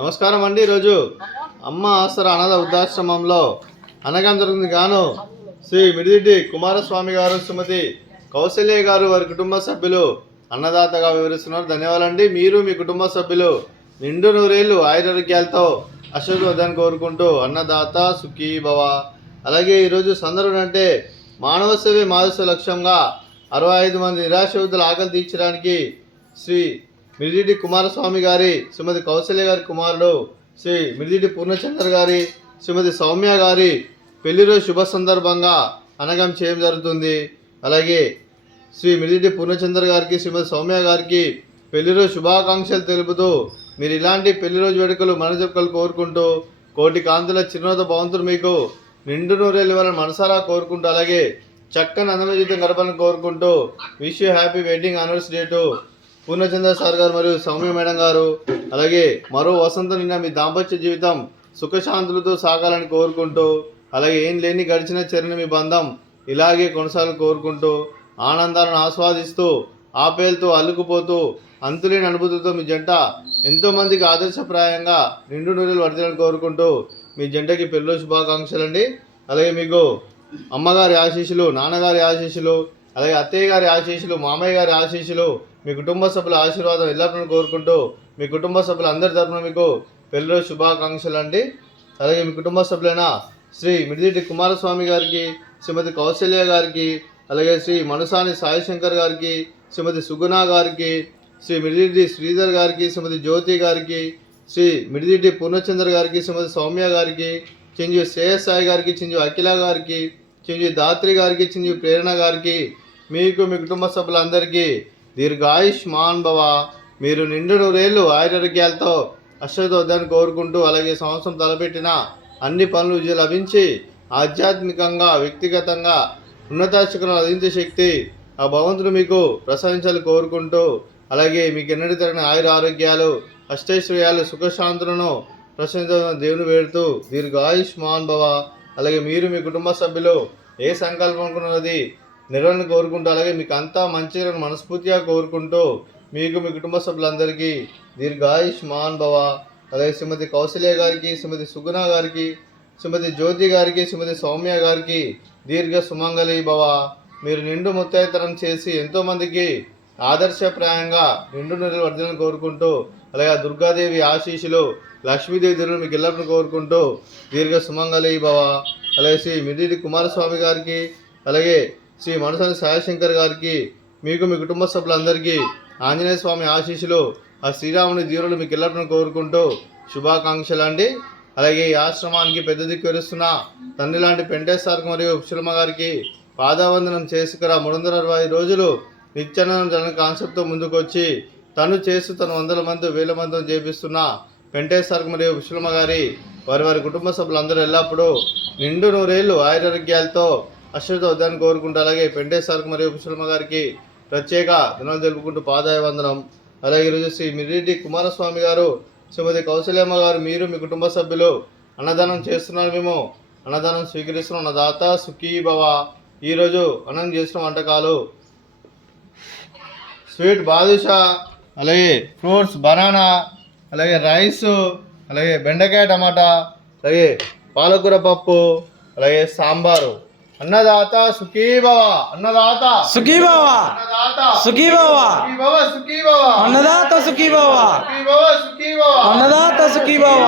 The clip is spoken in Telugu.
నమస్కారం అండి. ఈరోజు అమ్మ ఆసరా అనాథ వృద్ధాశ్రమంలో అనగం జరుగుతుంది గాను శ్రీ మిడిదిడ్డి కుమారస్వామి గారు, శ్రీమతి కౌశల్య గారు, వారి కుటుంబ సభ్యులు అన్నదాతగా వివరిస్తున్నారు. ధన్యవాదాలండి. మీరు మీ కుటుంబ సభ్యులు నిండు నూరేళ్లు ఆయురారోగ్యాలతో ఆశీర్వాదాన్ని కోరుకుంటూ అన్నదాత సుఖీ భవ. అలాగే ఈరోజు సందర్భం అంటే మానవ సేవే మాధవ లక్ష్యంగా 65 మంది నిరాశ్రయుల ఆకలి తీర్చడానికి శ్రీ మిడిదిడ్డి కుమారస్వామి గారి, శ్రీమతి కౌశల్య గారి కుమారుడు శ్రీ మిడిదిడ్డి పూర్ణచంద్ర గారి, శ్రీమతి సౌమ్య గారి పెళ్లిరోజు శుభ సందర్భంగా అనగం చేయడం జరుగుతుంది. అలాగే శ్రీ మిడిదిడ్డి పూర్ణచంద్ర గారికి, శ్రీమతి సౌమ్య గారికి పెళ్లిరోజు శుభాకాంక్షలు తెలుపుతూ మీరు ఇలాంటి పెళ్లిరోజు వేడుకలు మనజెప్పుకలు కోరుకుంటూ కోటి కాంతుల చిరునవ్వుతో భవంతులు మీకు నిండు నూరేళ్ళు ఇవ్వాలని మనసారా కోరుకుంటూ, అలాగే చక్కని అందమైన జీవితం గడపాలని కోరుకుంటూ wish you happy wedding anniversary to Purnachandra sir గారు మరియు సౌమ్య మేడం గారు. అలాగే మరో వసంతం నిన్న మీ దాంపత్య జీవితం సుఖశాంతులతో సాగాలని కోరుకుంటూ, అలాగే ఏం లేని గడిచిన చెరిన మీ బంధం ఇలాగే కొనసాగాలని కోరుకుంటూ, ఆనందాలను ఆస్వాదిస్తూ ఆపేలతో అల్లుకుపోతూ అంతులేని అనుభూతులతో మీ జంట ఎంతోమందికి ఆదర్శప్రాయంగా నిండు నూరేళ్ళు వర్ధిల్లాలని కోరుకుంటూ మీ జంటకి పెళ్ళి శుభాకాంక్షలండి. అలాగే మీకు అమ్మగారి ఆశీస్సులు, నాన్నగారి ఆశీస్సులు, అలాగే అత్తయ్య గారి ఆశీస్సులు, మామయ్య గారి ఆశీస్సులు, మీ కుటుంబ సభ్యుల ఆశీర్వాదం ఎల్లప్పుడూ కోరుకుంటూ మీ కుటుంబ సభ్యులు అందరి తరపున మీకు పెళ్ళి శుభాకాంక్షలు అండి. అలాగే మీ కుటుంబ సభ్యులైన శ్రీ మిడిదిడ్డి కుమారస్వామి గారికి, శ్రీమతి కౌశల్య గారికి, అలాగే శ్రీ మనుసాని సాయిశంకర్ గారికి, శ్రీమతి సుగుణ గారికి, శ్రీ మిడిదిడ్డి శ్రీధర్ గారికి, శ్రీమతి జ్యోతి గారికి, శ్రీ మిడిదిడ్డి పూర్ణచంద్ర గారికి, శ్రీమతి సౌమ్య గారికి, చింజు శ్రేయస్ సాయి గారికి, చింజు అఖిల గారికి, చింజు దాత్రి గారికి, చింజు ప్రేరణ గారికి, మీకు మీ కుటుంబ సభ్యులందరికీ దీర్ఘాయుష్మాన్ భవ. మీరు నిండు నూరేళ్ళు ఆయురారోగ్యాలతో అశ్వతోద్దాన్ని కోరుకుంటూ, అలాగే సంవత్సరం తలపెట్టిన అన్ని పనులు విజయం లభించి ఆధ్యాత్మికంగా వ్యక్తిగతంగా ఉన్నత శిఖరాలు అందించే శక్తి ఆ భగవంతుడు మీకు ప్రసాదించాలని కోరుకుంటూ, అలాగే మీకు ఎన్నటి తగిన ఆయుర ఆరోగ్యాలు, అష్టైశ్వర్యాలు, సుఖశాంతులను ప్రసాదించాలని దేవుని వేడుతూ దీర్ఘాయుష్మాన్ భవ. అలాగే మీరు మీ కుటుంబ సభ్యులు ఏ సంకల్పం అనుకున్నది నిర్వహణ కోరుకుంటూ, అలాగే మీకు అంతా మంచిగా మనస్ఫూర్తిగా కోరుకుంటూ మీకు మీ కుటుంబ సభ్యులందరికీ దీర్ఘాయుష్మాన్ భవ. అలాగే శ్రీమతి కౌశల్య గారికి, శ్రీమతి సుగుణ గారికి, శ్రీమతి జ్యోతి గారికి, శ్రీమతి సౌమ్య గారికి దీర్ఘ సుమంగళి భవ. మీరు నిండు ముత్తైతనం చేసి ఎంతోమందికి ఆదర్శప్రాయంగా నిండు నూరేళ్ళు వర్ధనను కోరుకుంటూ, అలాగే దుర్గాదేవి ఆశీస్సులు, లక్ష్మీదేవి దీవులు మీకు ఎల్లప్పుడూ కోరుకుంటూ దీర్ఘ సుమంగళి భవ. అలాగే శ్రీ మిడిదిడ్డి కుమారస్వామి గారికి, అలాగే శ్రీ మనుసాని సాయిశంకర్ గారికి, మీకు మీ కుటుంబ సభ్యులందరికీ ఆంజనేయ స్వామి ఆశీస్సులు, ఆ శ్రీరాముని దీవులు మీకు ఎల్లప్పుడూ కోరుకుంటూ శుభాకాంక్షలు అండి. అలాగే ఈ ఆశ్రమానికి పెద్ద దిక్కు విరుస్తున్న తండ్రి లాంటి పెంటేశ్వరకు మరియు ఉప్సులమ్మ గారికి పాదావందనం చేసుకురా 365 రోజులు నిత్యానందం జన కాన్సెప్ట్తో ముందుకు వచ్చి తను చేస్తూ తను 100 మంది 1000 మందితో చేపిస్తున్న పెంటేశ్వరకు మరియు ఉప్సులమ్మ గారి వారి కుటుంబ సభ్యులందరూ ఎల్లప్పుడూ నిండు నూరేళ్ళు ఆయురారోగ్యాలతో అశ్వతోద్దాన్ని కోరుకుంటూ, అలాగే పెంటేశ్వరకు మరియు ఉప్సులమ్మ గారికి ప్రత్యేక దినాలు జరుపుకుంటూ పాదాయవందనం. అలాగే ఈరోజు శ్రీ మిడిదిడ్డి కుమారస్వామి గారు, శ్రీమతి కౌశల్యమ్మ గారు, మీరు మీ కుటుంబ సభ్యులు అన్నదానం చేస్తున్నారు. మేము అన్నదానం స్వీకరిస్తున్నాం. అన్నదాత సుఖీ భవ. ఈరోజు అన్నం చేసిన వంటకాలు స్వీట్ బాదుషా, అలాగే ఫ్రూట్స్ బనానా, అలాగే రైస్, అలాగే బెండకాయ టమాటా, అలాగే పాలకూర పప్పు, అలాగే సాంబారు. అన్నదాత సుఖీ భవ. అన్నదాత సుఖీ భవ. అన్నదాత సుఖీ భవ. సుఖీ భవ. అన్నదాత సుఖీ భవ. సుఖీ భవ. అన్నదాత సుఖీ భవ.